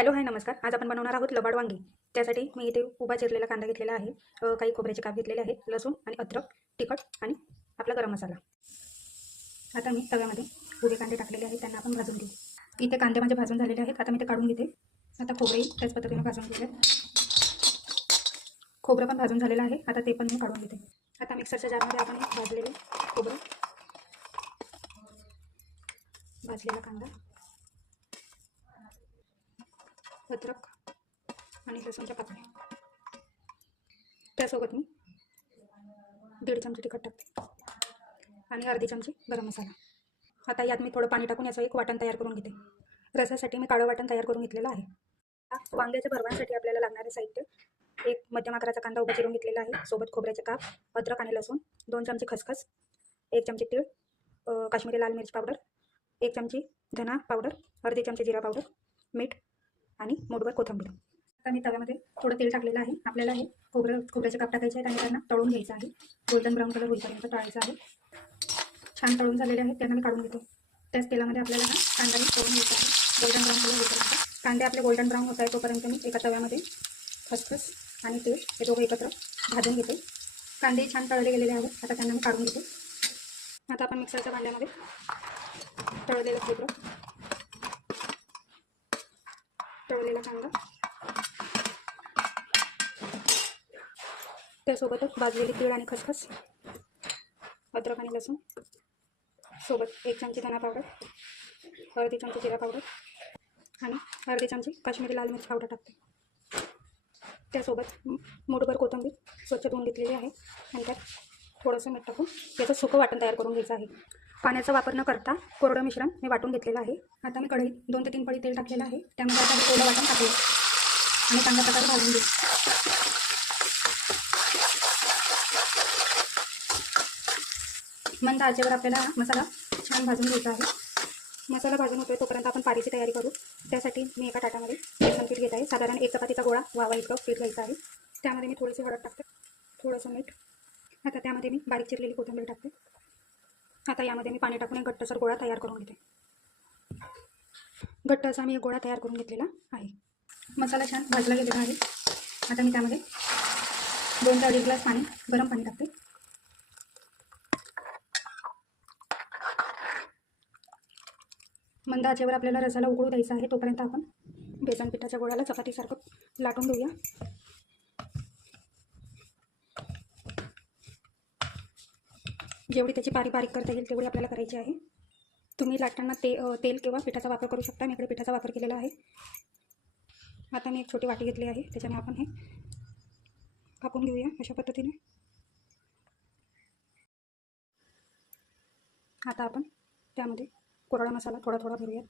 Hello, हाय, नमस्कार. आज आपण बनवणार आहोत लबाड वांगी. त्यासाठी मी इथे उभा चिरलेला कांदा घेतलेला आहे, काही खोबऱ्याचे काप घेतलेले आहेत, लसूण आणि अद्रक, तिखट आणि आपला गरम मसाला. आता मी तव्यामध्ये उभे कांदे टाकलेले आहेत, त्यांना आपण भाजून घेऊ. इथे कांदे माझे भाजून झालेले आहेत. आता मी ते काढून घेते. आता खोबरे त्याच पद्धतीने भाजून घेते. खोबरं पण भाजून झालेलं आहे. आता ते पण मी काढून घेते. आता मिक्सरच्या जारमध्ये आपण भाजलेले खोबरं, भाजलेला कांदा, अद्रक आणि लसूणच्या पाकळ्या, त्यासोबत मी 1.5 चमचे तिखट टाकते आणि अर्धी चमची गरम मसाला. आता यात मी थोडं पाणी टाकून याचं एक वाटण तयार करून घेते. रसासाठी मी काळं वाटण तयार करून घेतलेलं आहे. वांग्याच्या भरवांसाठी आपल्याला लागणारे साहित्य: एक मध्यम आकाराचा कांदा उभा चिरून घेतलेला आहे, सोबत खोबऱ्याचे काप, अद्रक आणि लसूण, 2 चमचे खसखस, 1 चमचे तीळ, काश्मीरी लाल मिरच पावडर, 1 चमची धना पावडर, अर्धी चमचे जिरा पावडर, मीठ आणि मूठभर कोथिंबीर. आता मी तव्यामध्ये थोडं तेल टाकलेलं आहे. आपल्याला हे खोबऱ्याचे काप टाकायचे आहेत आणि त्यांना तळून घ्यायचं आहे. गोल्डन ब्राऊन कलर होईपर्यंत तळायचं आहे. छान तळून झालेले आहेत, त्यांना मी काढून घेतो. त्याच तेलामध्ये आपल्याला हा कांदाही तळून घ्यायचा आहे, गोल्डन ब्राऊन कलर होईपर्यंत. कांदे आपले गोल्डन ब्राऊन होत आहे तोपर्यंत मी एका तव्यामध्ये खसखस आणि तीळ हे दोघं एकत्र भाजून घेते. कांदे छान तळले गेलेले आहेत. आता त्यांना मी काढून घेते. आता आपण मिक्सरच्या भांड्यामध्ये तळलेलं खोबरं, तळलेला कांदा, त्यासोबतच भाजलेली तीळ आणि खसखस, अद्रक आणि लसूण, सोबत 1 चमची धना पावडर, अर्धी चमची जिरा पावडर आणि अर्धी चमची काश्मीरी लाल मिरच पावडर टाकते. त्यासोबत मूठभर कोथिंबीर स्वच्छ धुवून घेतलेली आहे आणि त्यात थोडंसं मीठ टाकून याचं सुकं वाटण तयार करून घ्यायचं आहे. पाण्याचा वापर न करता कोरडं मिश्रण मी वाटून घेतलेलं आहे. आता मी कढईत 2 ते 3 पळी तेल टाकलेलं आहे. त्यामध्ये आता हे कोरडं वाटण टाकलं आणि चांगल्या प्रकारे भाजून घेऊ. मंद आचेवर आपल्याला मसाला छान भाजून घ्यायचा आहे. मसाला भाजून होतोय तोपर्यंत आपण पारीची तयारी करू. त्यासाठी मी एका ताटामध्ये बेसन पीठ घेत आहे. साधारण 1 चपातीचा गोळा व्हावा इतकं पीठ घ्यायचं आहे. त्यामध्ये मी थोडीशी हळद टाकते, थोडंसं मीठ. आता त्यामध्ये मी बारीक चिरलेली कोथिंबीर टाकते. आता यामध्ये मी पाणी टाकून एक घट्टसर गोळा तयार करून घेते. घट्ट असा मी एक गोळा तयार करून घेतलेला आहे. मसाला छान भाजला गेलेला आहे. आता मी त्यामध्ये 2 ते 2.5 ग्लास पाणी, गरम पाणी टाकते. मंद आचेवर आपल्याला रसाला उकळू द्यायचा आहे. तोपर्यंत आपण बेसन पिठाच्या गोळ्याला चपातीसारखं लाटून घेऊया. जेवढी त्याची पारी बारीक करता येईल तेवढी आपल्याला करायची आहे. तुम्ही लाटताना तेल किंवा पिठाचा वापर करू शकता. मी इकडे पिठाचा वापर केलेला आहे. आता मी एक छोटी वाटी घेतली आहे, त्याच्याने आपण हे कापून घेऊया अशा पद्धतीने. आता आपण त्यामध्ये कोरडा मसाला थोडा थोडा भरूया.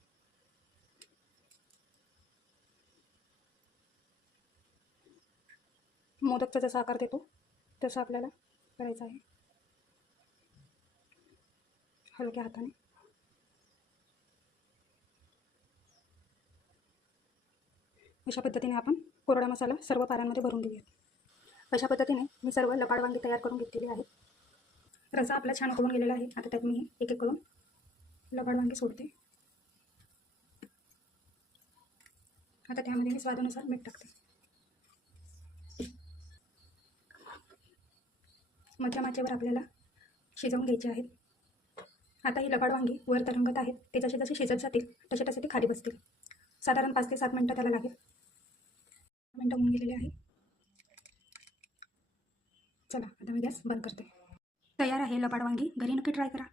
मोदकचा जसा आकार देतो तसा आपल्याला करायचा आहे, हलक्या हाताने. अशा पद्धतीने आपण कोरडा मसाला सर्व पाऱ्यांमध्ये भरून घेऊया. अशा पद्धतीने मी सर्व लबाड वांगी तयार करून घेतलेली आहे. रसा आपला छान उकळून गेलेला आहे. आता त्यात मी एक एक करून लबाड वांगी सोडते. आता त्यामध्ये मी स्वादानुसार मीठ टाकते. मध्यम आचेवर आपल्याला शिजवून घ्यायचे आहेत. आता ही लबाड वांगी वर तरंगत आहेत. ते जसे जसे शिजत जातील तसे तसे ते खाली बसतील. साधारण 5 ते 7 मिनटं त्याला लागेल. मिनटं होऊन गेलेले आहे. चला आता मी गॅस बंद करते. तयार आहे लबाड वांगी. घरी नक्की ट्राय करा.